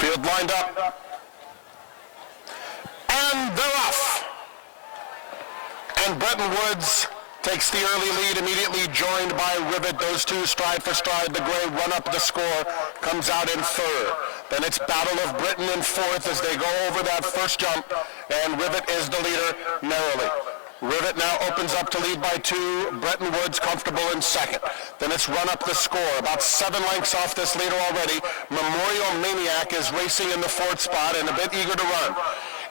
Field lined up. And they're off. And Bretton Woods takes the early lead, immediately joined by Rivet. Those two stride for stride. The gray run up the score, comes out in third. Then it's Battle of Britain in fourth as they go over that first jump, and Rivet is the leader narrowly. Rivet now opens up to lead by two. Bretton Woods comfortable in second. Then it's run up the score, about 7 lengths off this leader already. Memorial Maniac is racing in the fourth spot and a bit eager to run.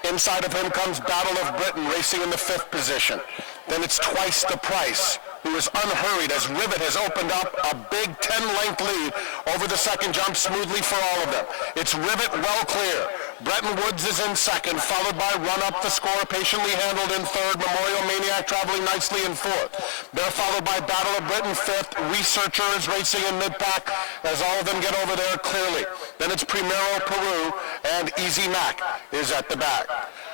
Inside of him comes Battle of Britain racing in the fifth position. Then it's Twice the Price, who is unhurried as Rivet has opened up a big 10-length lead over the second jump smoothly for all of them. It's Rivet well clear. Bretton Woods is in second, followed by Run Up the Score, patiently handled in third. Memorial Maniac traveling nicely in fourth. They're followed by Battle of Britain fifth. Researcher is racing in mid-pack as all of them get over there clearly. Then it's Primero Peru, and Easy Mac is at the back.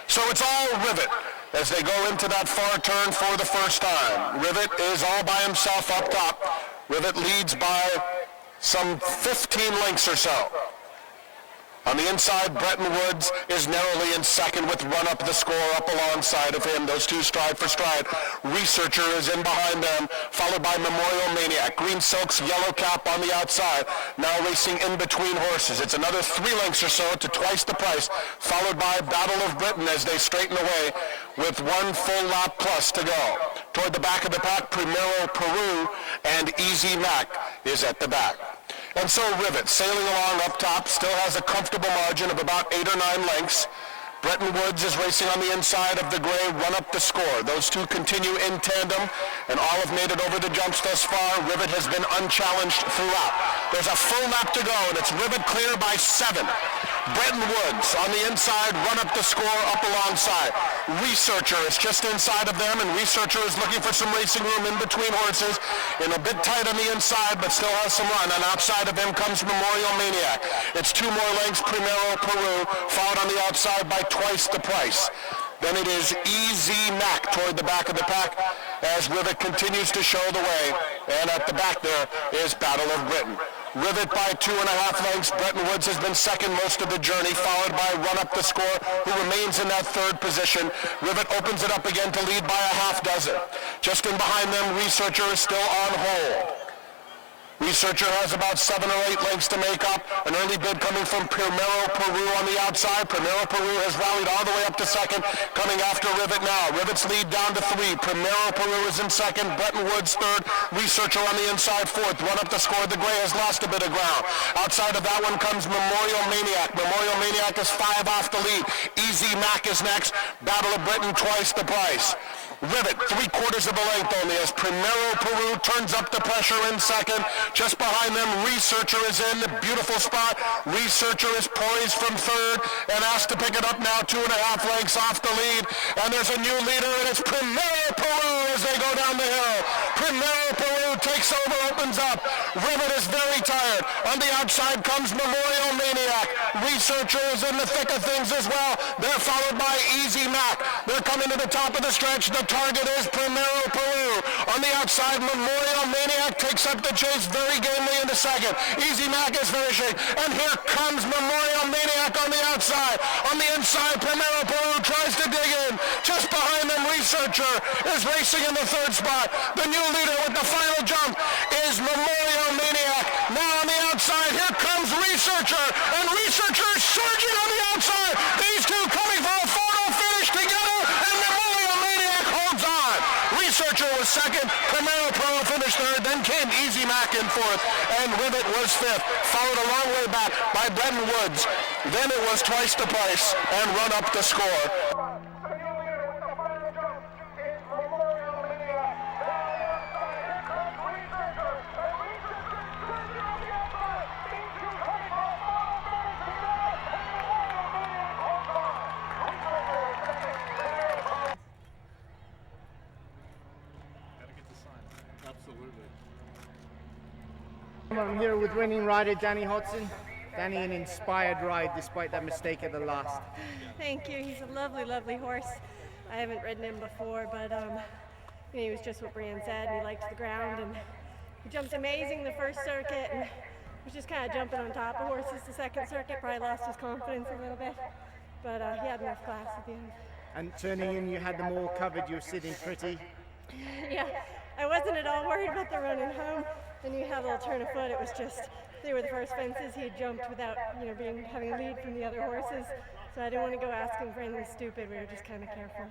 So it's all Rivet as they go into that far turn for the first time. Rivet is all by himself up top. Rivet leads by some 15 lengths or so. On the inside, Bretton Woods is narrowly in second with Run Up the Score up alongside of him. Those two stride for stride. Researcher is in behind them, followed by Memorial Maniac. Green Silk's Yellow Cap on the outside, now racing in between horses. It's another 3 lengths or so to Twice the Price, followed by Battle of Britain as they straighten away with 1 full lap plus to go. Toward the back of the pack, Primero Peru and Easy Mac is at the back. And so Rivet, sailing along up top, still has a comfortable margin of about 8 or 9 lengths. Bretton Woods is racing on the inside of the gray, Run Up the Score. Those two continue in tandem, and all have made it over the jumps thus far. Rivet has been unchallenged throughout. There's a full lap to go, and it's Rivet clear by 7. Bretton Woods on the inside, Run Up the Score up alongside. Researcher is just inside of them, and Researcher is looking for some racing room in between horses, and a bit tight on the inside, but still has some run. And outside of him comes Memorial Maniac. It's 2 more lengths, Primero Peru, followed on the outside by Twice the Price. Then it is Easy Mac toward the back of the pack as Rivet continues to show the way. And at the back there is Battle of Britain. Rivet by 2.5 lengths. Bretton Woods has been second most of the journey, followed by Run Up the Score, who remains in that third position. Rivet opens it up again to lead by a half dozen. Just in behind them, Researcher is still on hold. Researcher has about 7 or 8 lengths to make up. An early bid coming from Primero Peru on the outside. Primero Peru has rallied all the way up to second, coming after Rivet now. Rivet's lead down to 3. Primero Peru is in second. Bretton Woods third. Researcher on the inside fourth. Run Up the Score. The gray has lost a bit of ground. Outside of that one comes Memorial Maniac. Memorial Maniac is 5 off the lead. Easy Mac is next. Battle of Britain, Twice the Price. Rivet, 3/4 of a length only as Primero Peru turns up the pressure in second. Just behind them, Researcher is in the beautiful spot. Researcher is poised from third and asked to pick it up now 2.5 lengths off the lead. And there's a new leader, and it's Primero Peru as they go down the hill. Primero Peru takes over, opens up. Rivet is very tired. On the outside comes Memorial Maniac. Researcher is in the thick of things as well. They're followed by Easy Mac. They're coming to the top of the stretch. The target is Primero Peru. On the outside, Memorial Maniac takes up the chase very gamely into second. Easy Mac is finishing. And here comes Memorial Maniac on the outside. On the inside, Primero Peru tries to dig in. Just behind them, Researcher is racing in the third spot. The new leader with the final jump is Memorial Maniac. Now on the outside, here comes Researcher. And Researcher is surging on the outside. These two coming for a photo finish together. And Memorial Maniac holds on. Researcher was second. Primero Peru finished third. Then came Easy Mac in fourth. And Rivet was fifth. Followed a long way back by Bretton Woods. Then it was Twice the Price and Run Up the Score. I'm here with winning rider Danny Hodson. Danny, an inspired ride despite that mistake at the last. Thank you. He's a lovely, lovely horse. I haven't ridden him before, but he was just what Brian said. He liked the ground, and he jumped amazing the first circuit, and was just kind of jumping on top of horses the second circuit, probably lost his confidence a little bit, but he had enough class at the end. And turning in, you had them all covered, you were sitting pretty. Yeah, I wasn't at all worried about the running home. Then you had a little turn of foot. It was just, they were the first fences he had jumped without, you know, having a lead from the other horses. So I didn't want to go asking for anything stupid. We were just kind of careful.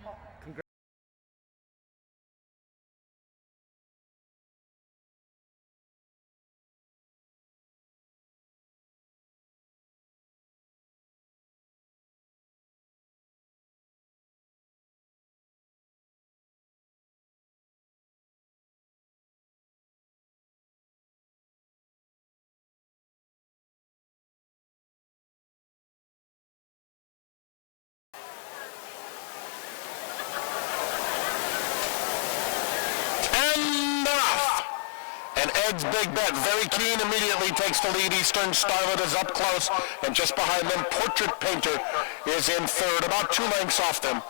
And Ed's Big Bet, very keen, immediately takes the lead. Eastern Starlet is up close, and just behind them, Portrait Painter is in third, about 2 lengths off them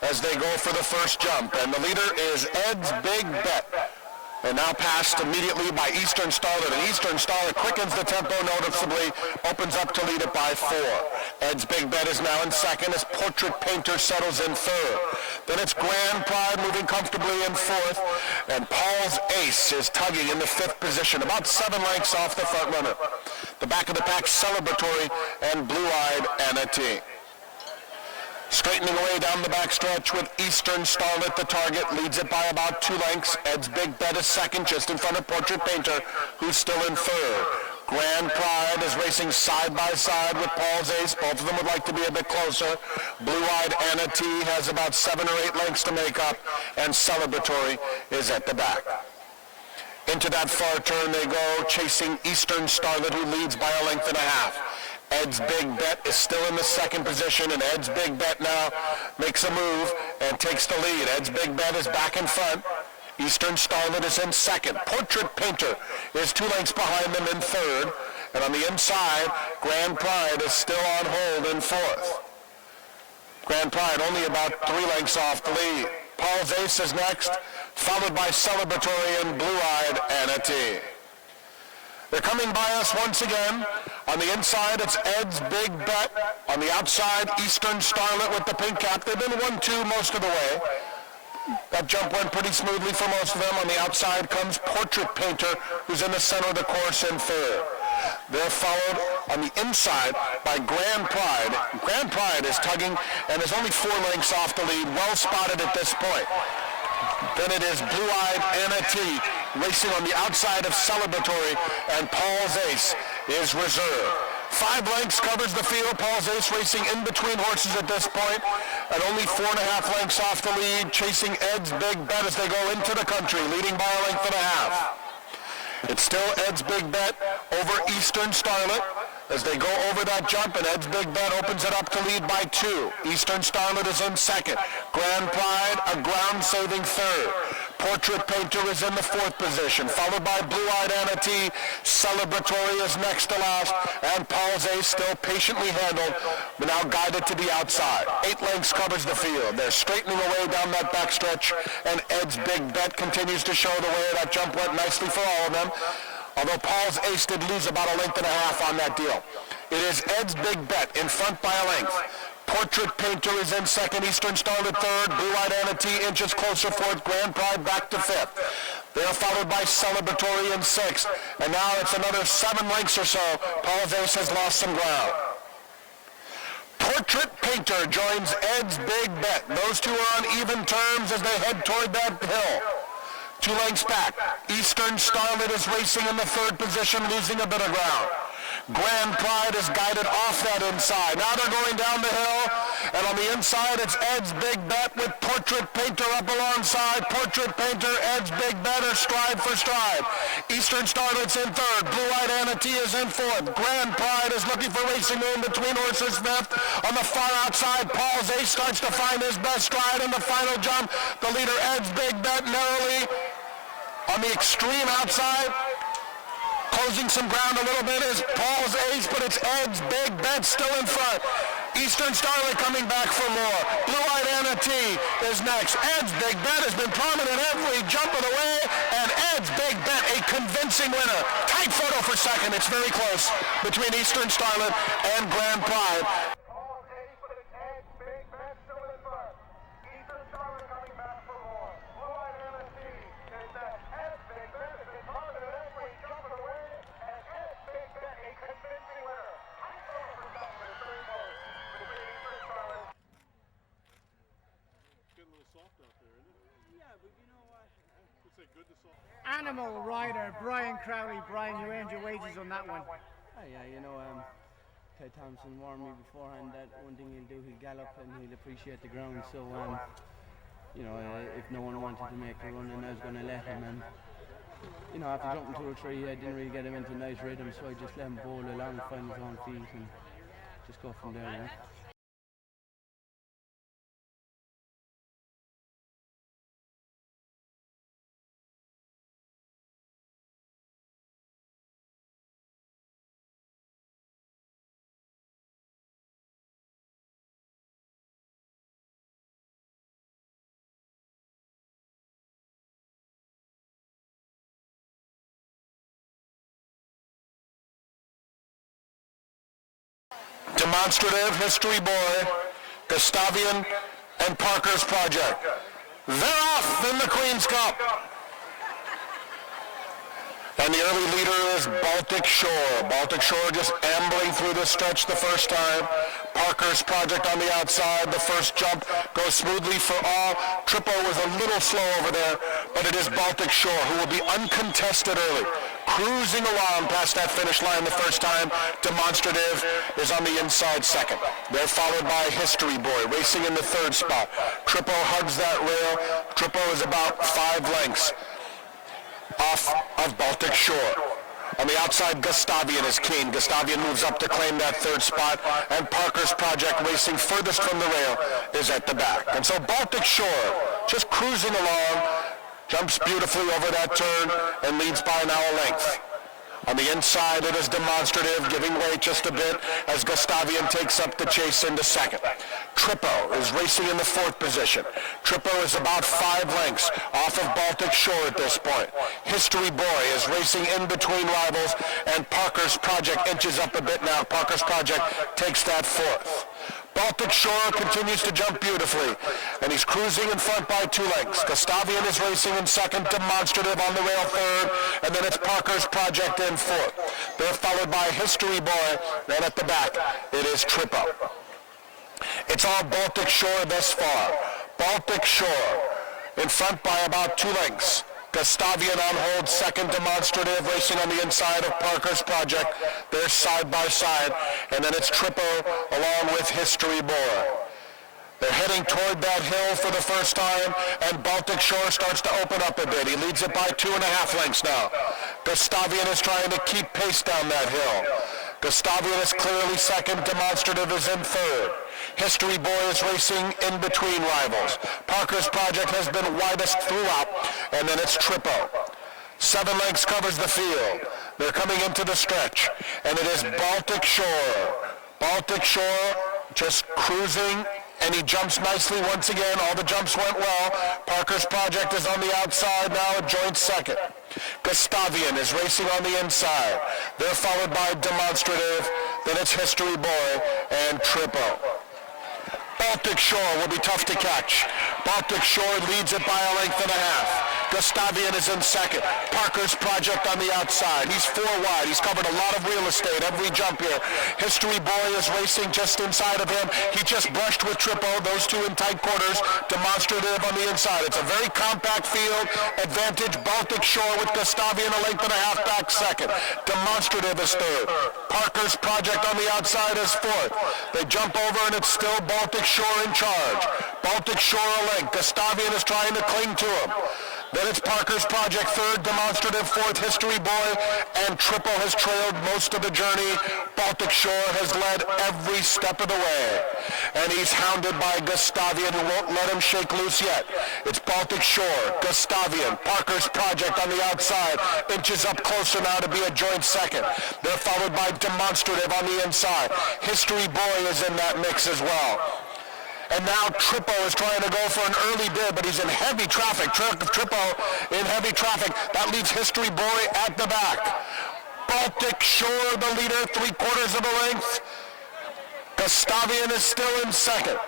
as they go for the first jump. And the leader is Ed's Big Bet. And now passed immediately by Eastern Starlet. And Eastern Starlet quickens the tempo noticeably, opens up to lead it by 4. Ed's Big Bet is now in second as Portrait Painter settles in third. Then it's Grand Pride moving comfortably in fourth. And Paul's Ace is tugging in the 5th position, about 7 lengths off the front runner. The back of the pack, Celebratory and Blue-Eyed Anna T. Straightening away down the backstretch with Eastern Starlet, the target, leads it by about 2 lengths. Ed's Big Bet is second, just in front of Portrait Painter, who's still in third. Grand Pride is racing side by side with Paul's Ace. Both of them would like to be a bit closer. Blue-Eyed Anna T has about 7 or 8 lengths to make up, and Celebratory is at the back. Into that far turn they go, chasing Eastern Starlet, who leads by 1.5 lengths. Ed's Big Bet is still in the second position, and Ed's Big Bet now makes a move and takes the lead. Ed's Big Bet is back in front. Eastern Starlet is in second. Portrait Painter is 2 lengths behind them in third. And on the inside, Grand Pride is still on hold in fourth. Grand Pride only about 3 lengths off the lead. Paul's Ace is next, followed by Celebratory and Blue-Eyed Anna T. They're coming by us once again. On the inside, it's Ed's Big Bet. On the outside, Eastern Starlet with the pink cap. They've been 1-2 most of the way. That jump went pretty smoothly for most of them. On the outside comes Portrait Painter, who's in the center of the course in third. They're followed on the inside by Grand Pride. Grand Pride is tugging and is only 4 lengths off the lead, well spotted at this point. Then it is Blue-Eyed Anna T racing on the outside of Celebratory, and Paul's Ace is reserved. 5 lengths covers the field. Paul's Ace racing in between horses at this point, and only 4.5 lengths off the lead, chasing Ed's Big Bet as they go into the country, leading by 1.5 lengths. It's still Ed's Big Bet over Eastern Starlet as they go over that jump, and Ed's Big Bet opens it up to lead by 2. Eastern Starlet is in second. Grand Pride, a ground-saving third. Portrait Painter is in the 4th position, followed by Blue-Eyed Anna T. Celebratory is next to last, and Paul's Ace still patiently handled, but now guided to the outside. 8 lengths covers the field. They're straightening away down that backstretch, and Ed's Big Bet continues to show the way. That jump went nicely for all of them, although Paul's Ace did lose about 1.5 lengths on that deal. It is Ed's Big Bet in front by 1 length. Portrait Painter is in second, Eastern Starlet third, Blue-Eyed Anna T inches closer fourth, Grand Pride back to 5th. They are followed by Celebratory in 6th, and now it's another 7 lengths or so. Paul's Ace has lost some ground. Portrait Painter joins Ed's Big Bet. Those two are on even terms as they head toward that hill. 2 lengths back. Eastern Starlet is racing in the 3rd position, losing a bit of ground. Grand Pride is guided off that inside. Now they're going down the hill, and on the inside it's Ed's Big Bet with Portrait Painter up alongside. Portrait Painter, Ed's Big Bet are stride for stride. Eastern Starlet's in 3rd. Blue-Eyed Anna T is in 4th. Grand Pride is looking for racing room between horses 5th. On the far outside, Paul's Ace starts to find his best stride in the final jump. The leader, Ed's Big Bet, narrowly on the extreme outside. Closing some ground a little bit is Paul's Ace, but it's Ed's Big Bet still in front. Eastern Starlet coming back for more. Blue-Eyed Anna T is next. Ed's Big Bet has been prominent every jump of the way, and Ed's Big Big Bet, a convincing winner. Tight photo for second. It's very close between Eastern Starlet and Grand Pride. Animal rider Brian Crowley. Brian, you earned your wages on that one. Yeah, you know, Ted Thompson warned me beforehand that one thing he'll do, he'll gallop and he'll appreciate the ground. So, you know, if no one wanted to make a run, then I was going to let him. And, you know, after jumping 2 or 3, I didn't really get him into nice rhythm, so I just let him bowl along, find his own feet, and just go from there, you know. Demonstrative, History Boy, Gustavian, and Parker's Project. They're off in the Queen's Cup. And the early leader is Baltic Shore. Baltic Shore just ambling through the stretch the first time. Parker's Project on the outside. The first jump goes smoothly for all. Trippo was a little slow over there, but it is Baltic Shore who will be uncontested early. Cruising along past that finish line the first time. Demonstrative is on the inside second. They're followed by History Boy, racing in the third spot. Trippo hugs that rail. Trippo is about 5 lengths off of Baltic Shore. On the outside, Gustavian is keen. Gustavian moves up to claim that third spot, and Parker's Project, racing furthest from the rail, is at the back. And so Baltic Shore, just cruising along, jumps beautifully over that turn and leads by now a length. On the inside, it is Demonstrative, giving way just a bit as Gustavian takes up the chase into second. Trippo is racing in the 4th position. Trippo is about 5 lengths off of Baltic Shore at this point. History Boy is racing in between rivals, and Parker's Project inches up a bit now. Parker's Project takes that 4th. Baltic Shore continues to jump beautifully, and he's cruising in front by 2 lengths. Gustavian is racing in second, Demonstrative on the rail third, and then it's Parker's Project in 4th. They're followed by History Boy, and at the back, it is Trippo. It's all Baltic Shore thus far. Baltic Shore in front by about 2 lengths. Gustavian on hold, second, Demonstrative, racing on the inside of Parker's Project. They're side by side, and then it's Trippo along with History Boy. They're heading toward that hill for the first time, and Baltic Shore starts to open up a bit. He leads it by 2.5 lengths now. Gustavian is trying to keep pace down that hill. Gustavian is clearly second, Demonstrative is in third. History Boy is racing in between rivals. Parker's Project has been widest throughout, and then it's Trippo. 7 lengths covers the field. They're coming into the stretch, and it is Baltic Shore. Baltic Shore just cruising, and he jumps nicely once again. All the jumps went well. Parker's Project is on the outside now, a joint second. Gustavian is racing on the inside. They're followed by Demonstrative, then it's History Boy and Trippo. Baltic Shore will be tough to catch. Baltic Shore leads it by a length and a half. Gustavian is in second. Parker's Project on the outside. He's 4 wide. He's covered a lot of real estate every jump here. History Boy is racing just inside of him. He just brushed with Trippo, those 2 in tight quarters. Demonstrative on the inside. It's a very compact field. Advantage Baltic Shore with Gustavian a length and a half back second. Demonstrative is third. Parker's Project on the outside is 4th. They jump over, and it's still Baltic Shore in charge. Baltic Shore a length. Gustavian is trying to cling to him. Then it's Parker's Project third, Demonstrative 4th, History Boy, and Trippo has trailed most of the journey. Baltic Shore has led every step of the way, and he's hounded by Gustavian, who won't let him shake loose yet. It's Baltic Shore, Gustavian, Parker's Project on the outside, inches up closer now to be a joint second. They're followed by Demonstrative on the inside. History Boy is in that mix as well. And now Trippo is trying to go for an early bid, but he's in heavy traffic. Trippo in heavy traffic. That leaves History Boy at the back. Baltic Shore, the leader, 3/4 of a length. Gustavian is still in second.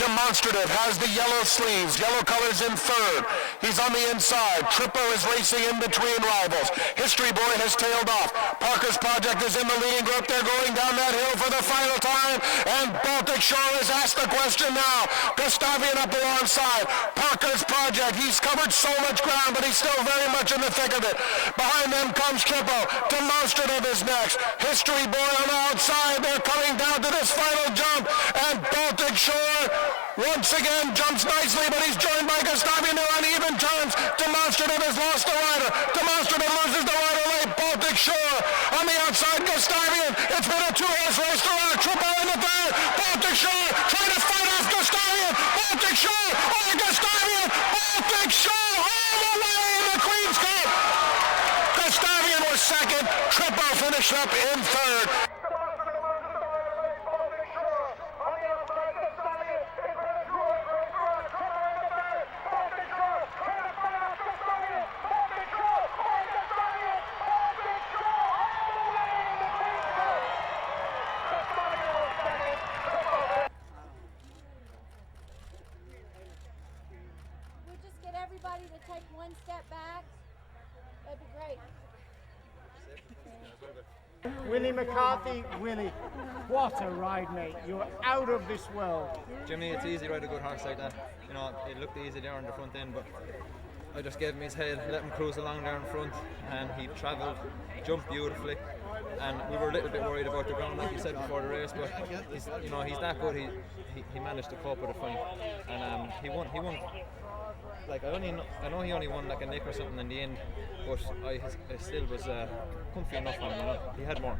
Demonstrative has the yellow sleeves, yellow colors in third. He's on the inside. Trippo is racing in between rivals. History Boy has tailed off. Parker's Project is in the leading group. They're going down that hill for the final time. And Baltic Shore has asked the question now. Gustavian up alongside. Parker's Project. He's covered so much ground, but he's still very much in the thick of it. Behind them comes Trippo. Demonstrative is next. History Boy on the outside. They're coming down to this final jump. And Baltic Shore once again jumps nicely, but he's joined by Gustavian on even terms. Demonstrative has lost the rider. Demonstrative loses the rider late. Baltic Shore on the outside. Gustavian. It's been a two-horse race throughout. Trippo in the third. Baltic Shore trying to fight off Gustavian. Baltic Shore over Gustavian. Baltic Shore all the way in the Queen's Cup. Gustavian was second. Trippo finished up in third. Everybody to take one step back. That'd be great. Willie McCarthy, Willie, what a ride, mate. You're out of this world. Jimmy, it's easy to ride a good horse like that. You know, it looked easy there on the front end, but I just gave him his head, let him cruise along there in front, and he travelled, jumped beautifully. And we were a little bit worried about the ground, like you said before the race, but he's that good. He managed to cope with it fine, and he won. Like I know he only won like a nick or something in the end, but I still was comfy enough on him. You know? He had more.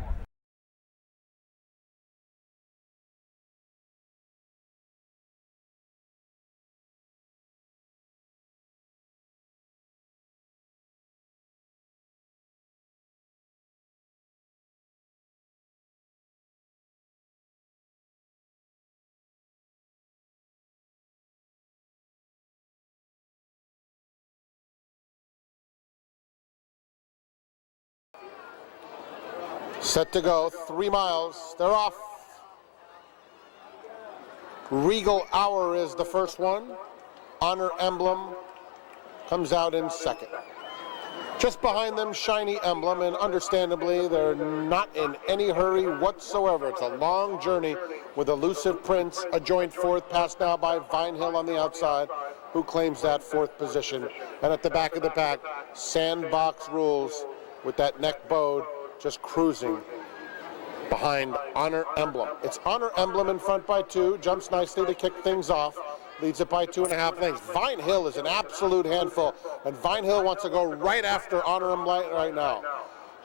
Set to go, 3 miles, they're off. Regal Hour is the first one. Honor Emblem comes out in second. Just behind them, Shiny Emblem, and understandably, they're not in any hurry whatsoever. It's a long journey with Elusive Prince, a joint fourth, passed now by Vinehill on the outside, who claims that fourth position. And at the back of the pack, Sandbox Rules with that neck bowed, just cruising behind Honor Emblem. It's Honor Emblem in front by 2, jumps nicely to kick things off, leads it by 2.5 lengths. Vinehill is an absolute handful, and Vinehill wants to go right after Honor Emblem right now.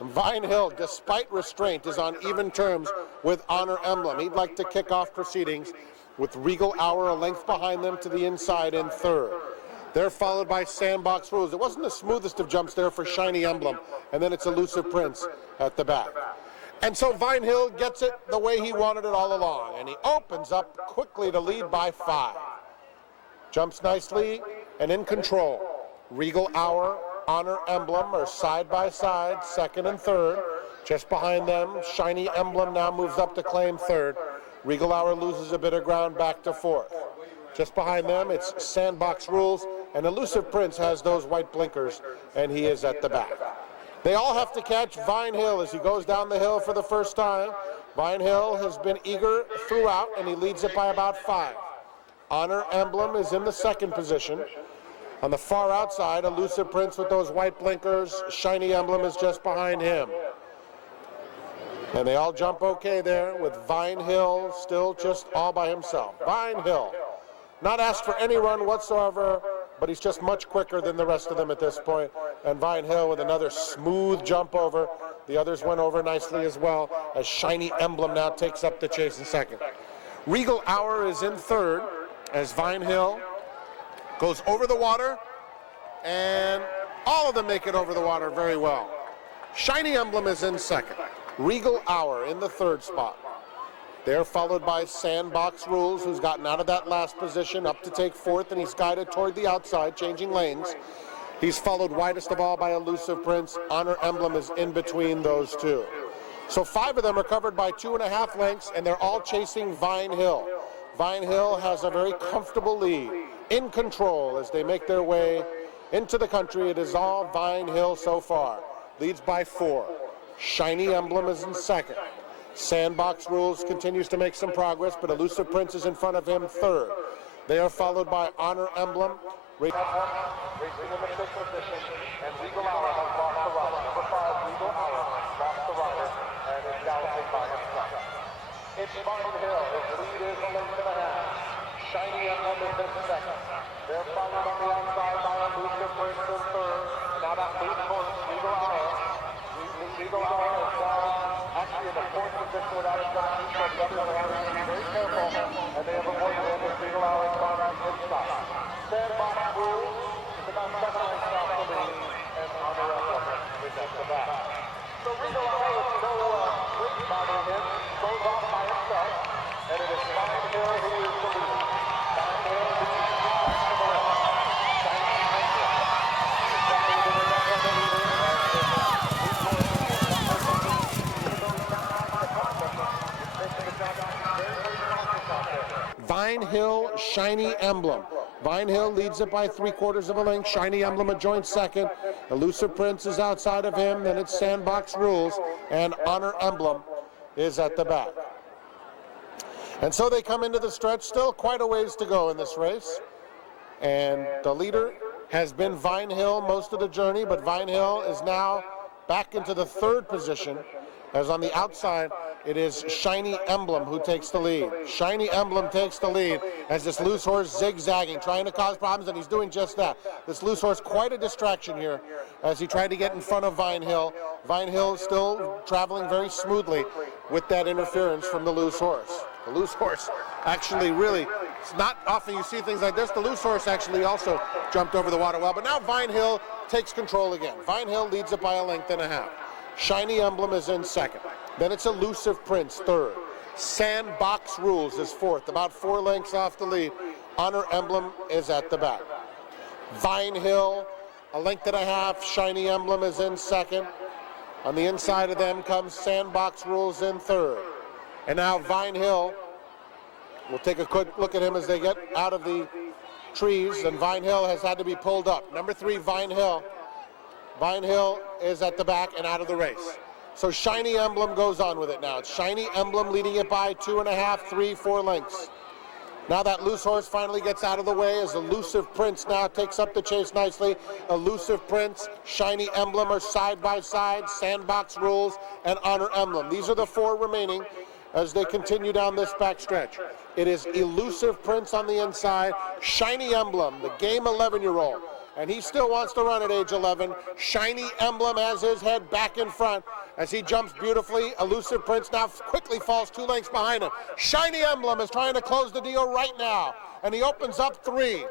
And Vinehill, despite restraint, is on even terms with Honor Emblem. He'd like to kick off proceedings with Regal Hour a length behind them to the inside in third. They're followed by Sandbox Rules. It wasn't the smoothest of jumps there for Shiny Emblem, and then it's Elusive Prince at the back. And so Vinehill gets it the way he wanted it all along, and he opens up quickly to lead by 5. Jumps nicely and in control. Regal Hour, Honor Emblem are side by side, second and third. Just behind them, Shiny Emblem now moves up to claim third. Regal Hour loses a bit of ground back to fourth. Just behind them, it's Sandbox Rules, and Elusive Prince has those white blinkers, and he is at the back. They all have to catch Vinehill as he goes down the hill for the first time. Vinehill has been eager throughout, and he leads it by about 5. Honor Emblem is in the second position. On the far outside, Elusive Prince with those white blinkers. Shiny Emblem is just behind him. And they all jump okay there with Vinehill still just all by himself. Vinehill, not asked for any run whatsoever, but he's just much quicker than the rest of them at this point. And Vinehill with another smooth jump over. The others went over nicely as well, as Shiny Emblem now takes up the chase in second. Regal Hour is in third as Vinehill goes over the water, and all of them make it over the water very well. Shiny Emblem is in second. Regal Hour in the third spot. They're followed by Sandbox Rules, who's gotten out of that last position up to take fourth, and he's guided toward the outside, changing lanes. He's followed widest of all by Elusive Prince. Honor Emblem is in between those two. So 5 of them are covered by 2.5 lengths, and they're all chasing Vine Hill. Vine Hill has a very comfortable lead, in control as they make their way into the country. It is all Vine Hill so far. Leads by 4. Shiny Emblem is in second. Sandbox Rules continues to make some progress, but Elusive Prince is in front of him third. They are followed by Honor Emblem. Racing in the 6th position, and Legal Hour has lost the rubber. Number 5, Legal Hour, lost the rubber, and is galloping by himself. It's Vine Hill. His lead is a length and a half. Shiny Emblem is in second. They're followed on the outside by Elusive Prince in third. Now that lead horse, Legal Hour. Legal Hour is actually in the 4th position without a shot. So the others are having to be very careful, and they have avoided him as Legal Hour is gone on inside. Sandbox Rules is about 7 lengths off the lead, and Honor Emblem is at the back. So Legal Hour with no weight bothering him goes off by himself, and it is Vine Hill who is the lead. Vine Hill leads back to the left. Shiny Emblem is followed to the left of the leader, Vine Hill, Shiny Emblem. Vine Hill leads it by 3/4 of a length. Shiny Emblem a joint second. Elusive Prince is outside of him. Then it's Sandbox Rules, and Honor Emblem is at the back. And so they come into the stretch. Still quite a ways to go in this race. And the leader has been Vine Hill most of the journey, but Vine Hill is now back into the 3rd position, as on the outside it is Shiny Emblem who takes the lead. Shiny Emblem takes the lead as this loose horse zigzagging, trying to cause problems, and he's doing just that. This loose horse, quite a distraction here as he tried to get in front of Vine Hill. Vine Hill is still traveling very smoothly with that interference from the loose horse. The loose horse actually really, it's not often you see things like this. The loose horse actually also jumped over the water well, but now Vine Hill takes control again. Vine Hill leads it by a length and a half. Shiny Emblem is in second. Then it's Elusive Prince third. Sandbox Rules is fourth, about 4 lengths off the lead. Honor Emblem is at the back. Vine Hill, a length and a half. Shiny Emblem is in second. On the inside of them comes Sandbox Rules in third. And now Vine Hill, we'll take a quick look at him as they get out of the trees, and Vine Hill has had to be pulled up. Number 3, Vine Hill. Vine Hill is at the back and out of the race. So Shiny Emblem goes on with it now. It's Shiny Emblem leading it by 2.5, 3, 4 lengths. Now that loose horse finally gets out of the way as Elusive Prince now takes up the chase nicely. Elusive Prince, Shiny Emblem are side by side. Sandbox Rules and Honor Emblem. These are the 4 remaining as they continue down this back stretch. It is Elusive Prince on the inside, Shiny Emblem, the game 11-year-old. And he still wants to run at age 11. Shiny Emblem has his head back in front as he jumps beautifully. Elusive Prince now quickly falls 2 lengths behind him. Shiny Emblem is trying to close the deal right now, and he opens up 3.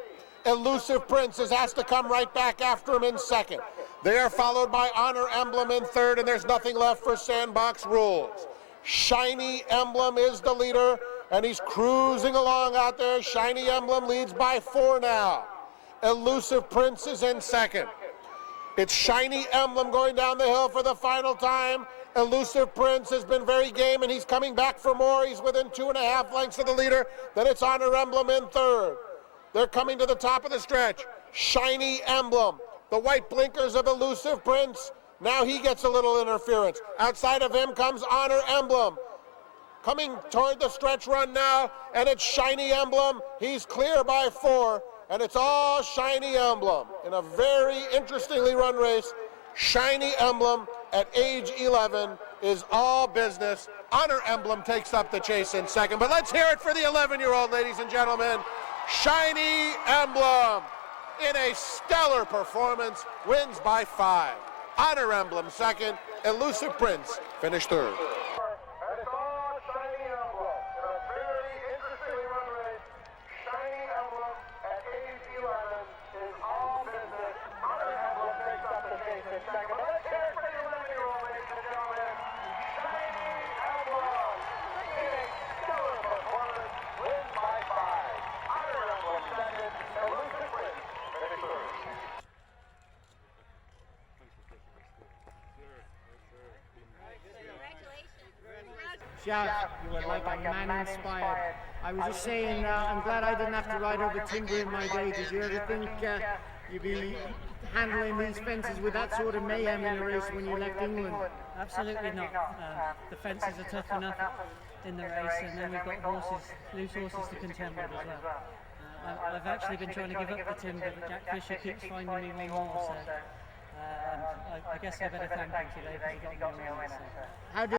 Elusive Prince is asked to come right back after him in second. They are followed by Honor Emblem in third, and there's nothing left for Sandbox Rules. Shiny Emblem is the leader, and he's cruising along out there. Shiny Emblem leads by 4 now. Elusive Prince is in second. It's Shiny Emblem going down the hill for the final time. Elusive Prince has been very game, and he's coming back for more. He's within 2.5 lengths of the leader. Then it's Honor Emblem in third. They're coming to the top of the stretch. Shiny Emblem, the white blinkers of Elusive Prince. Now he gets a little interference. Outside of him comes Honor Emblem. Coming toward the stretch run now, and it's Shiny Emblem. He's clear by 4. And it's all Shiny Emblem in a very interestingly run race. Shiny Emblem at age 11 is all business. Honor Emblem takes up the chase in second. But let's hear it for the 11-year-old, ladies and gentlemen. Shiny Emblem, in a stellar performance, wins by 5. Honor Emblem second. Elusive Prince finished third. Jav, you were like a man inspired. I was just saying, I'm glad I didn't have to ride over timber in my day. Did you ever think you'd be handling these fences with that sort of mayhem in a race when you left England? Absolutely not. The fences are tough enough in the race, and then we've got horses, loose horses to contend with as well. I've actually been trying to give up the timber, but Jack Fisher keeps finding me one more, so I guess I better thank him today because he got me on it. How did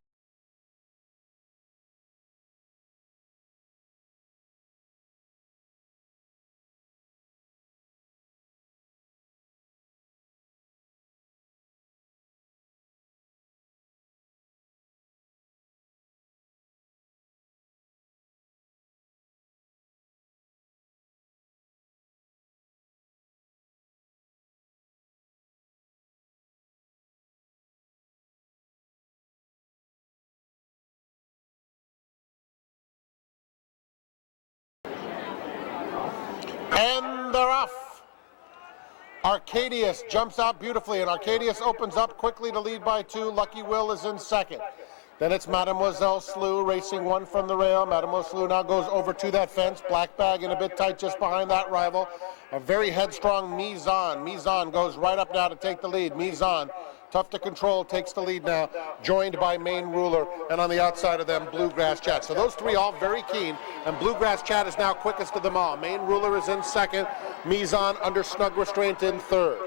And they're off. Arcadius jumps out beautifully, and Arcadius opens up quickly to lead by 2. Lucky Will is in second. Then it's Mademoiselle Slew racing 1 from the rail. Mademoiselle Slew now goes over to that fence. Black Bag in a bit tight just behind that rival. A very headstrong Mizan. Mizan goes right up now to take the lead. Mizan, tough to control, takes the lead now, joined by Main Ruler, and on the outside of them, Bluegrass Chat. So those three all very keen, and Bluegrass Chat is now quickest of them all. Main Ruler is in second, Mizan under snug restraint in third.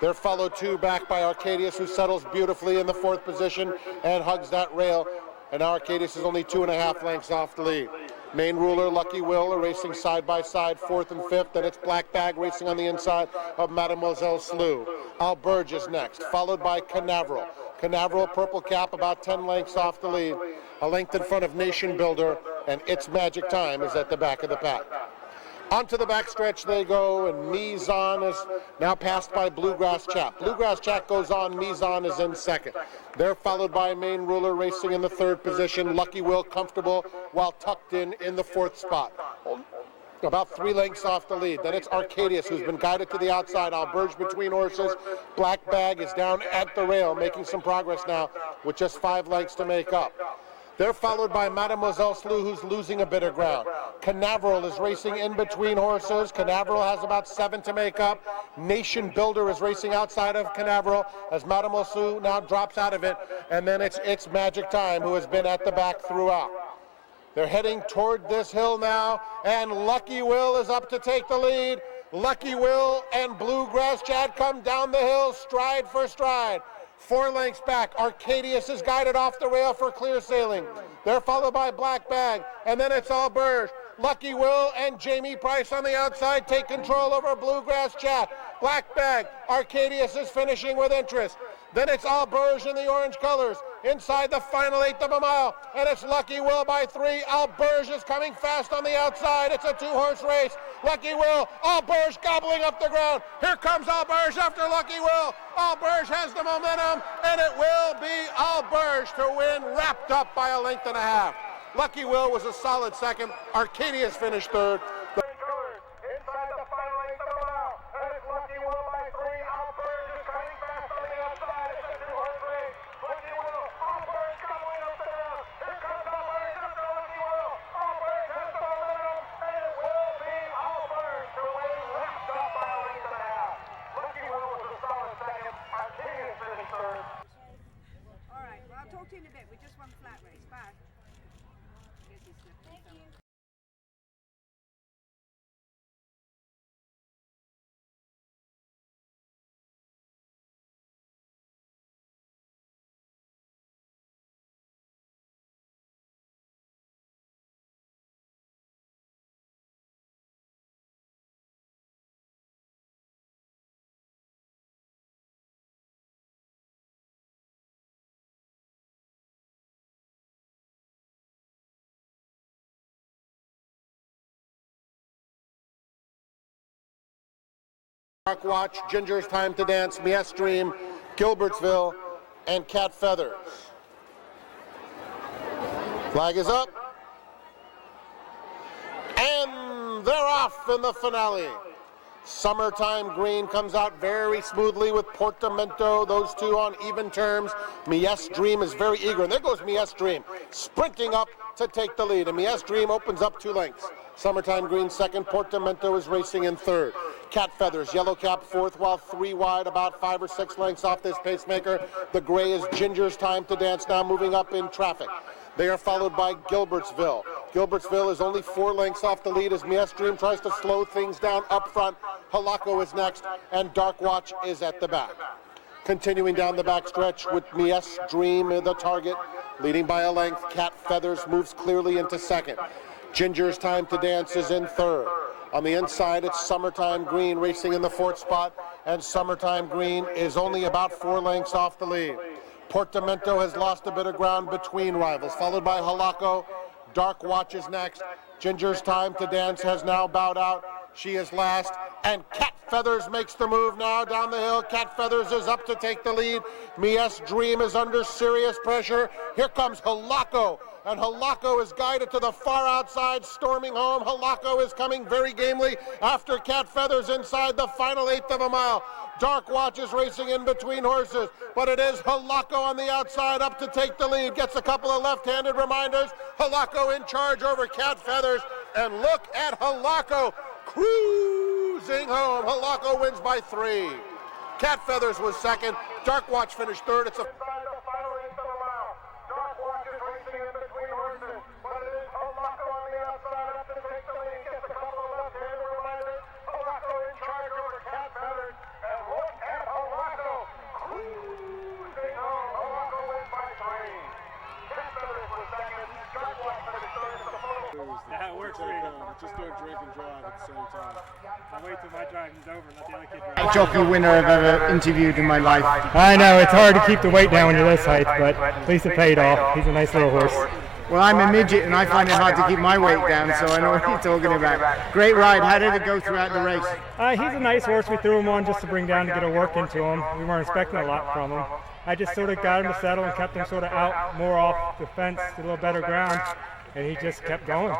They're followed two back by Arcadius, who settles beautifully in the 4th position and hugs that rail, and now Arcadius is only 2.5 lengths off the lead. Main Ruler, Lucky Will are racing side by side, 4th and 5th, and it's Black Bag racing on the inside of Mademoiselle Slew. Alberge is next, followed by Canaveral. Canaveral, purple cap, about 10 lengths off the lead. A length in front of Nation Builder, and It's Magic Time is at the back of the pack. Onto the backstretch they go, and Mizan is now passed by Bluegrass Chat. Bluegrass Chat goes on, Mizan is in second. They're followed by Main Ruler racing in the 3rd position. Lucky Will comfortable while tucked in the 4th spot. About 3 lengths off the lead. Then it's Arcadius, who's been guided to the outside. Alberge between horses. Black Bag is down at the rail, making some progress now with just 5 lengths to make up. They're followed by Mademoiselle Slew, who's losing a bit of ground. Canaveral is racing in between horses. Canaveral has about 7 to make up. Nation Builder is racing outside of Canaveral as Mademoiselle Slew now drops out of it. And then it's Magic Time, who has been at the back throughout. They're heading toward this hill now, and Lucky Will is up to take the lead. Lucky Will and Bluegrass Chat come down the hill stride for stride. 4 lengths back, Arcadius is guided off the rail for clear sailing. They're followed by Black Bag, and then it's Alberge. Lucky Will and Jamie Price on the outside take control over Bluegrass Chat. Black Bag, Arcadius is finishing with interest. Then it's Alberge in the orange colors inside the final 1/8 of a mile, and it's Lucky Will by 3. Alberge is coming fast on the outside. It's a 2-horse race. Lucky Will, Alberge gobbling up the ground. Here comes Alberge after Lucky Will. Alberge has the momentum, and it will be Alberge to win, wrapped up by 1.5 lengths. Lucky Will was a solid second. Arcadius finished third. Inside the final 1/8 of a mile, and it's Lucky Will by 3. Alberge is coming fast on the outside. It's a 2-horse race. Lucky Will, Alberge gobbling up the ground. Here comes Alberge after Lucky Will. Alberge has the momentum, and it will be Alberge to win, wrapped up by 1.5 lengths. Lucky Will was a solid second. Arcadius finished third. All right, well, I'll talk to you in a bit. We just won the flat race. Bye. Thank you. Park Watch, Ginger's Time to Dance, Mies Dream, Gilbertsville, and Cat Feathers. Flag is up. And they're off in the finale. Summertime Green comes out very smoothly with Portamento, those two on even terms. Mies Dream is very eager, and there goes Mies Dream, sprinting up to take the lead, and Mies Dream opens up 2 lengths. Summertime Green second, Portamento is racing in third. Cat Feathers, Yellow Cap fourth, while 3 wide, about 5 or 6 lengths off this pacemaker. The gray is Ginger's Time to Dance, now moving up in traffic. They are followed by Gilbertsville. Gilbertsville is only 4 lengths off the lead as Mies Dream tries to slow things down up front. Halako is next, and Dark Watch is at the back. Continuing down the back stretch with Mies Dream the target, leading by a length. Cat Feathers moves clearly into second. Ginger's Time to Dance is in third. On the inside, it's Summertime Green racing in the 4th spot, and Summertime Green is only about 4 lengths off the lead. Portamento has lost a bit of ground between rivals, followed by Halako. Dark Watch is next. Ginger's Time to Dance has now bowed out. She is last, and Cat Feathers makes the move now down the hill. Cat Feathers is up to take the lead. Mies Dream is under serious pressure. Here comes Halako, and Halako is guided to the far outside, storming home. Halako is coming very gamely after Cat Feathers inside the final 1/8 of a mile. Dark Watch is racing in between horses, but it is Halako on the outside up to take the lead. Gets a couple of left-handed reminders. Halako in charge over Cat Feathers, and look at Halako cruising home. Halako wins by 3. Cat Feathers was second. Dark Watch finished third. It's a just don't drink and drive at the same time. I'll wait till my driving's over and let the other kid drive. Jockey winner I've ever interviewed in my life. I know, it's hard to keep the weight down when you're this height, but at least it paid off. He's a nice little horse. Well, I'm a midget and I find it hard to keep my weight down, so I know what you're talking about. Great ride. How did it go throughout the race? He's a nice horse. We threw him on just to bring down to get a work into him. We weren't expecting a lot from him. I just sort of got him to settle and kept him sort of out more off the fence, a little better ground, and he just kept going.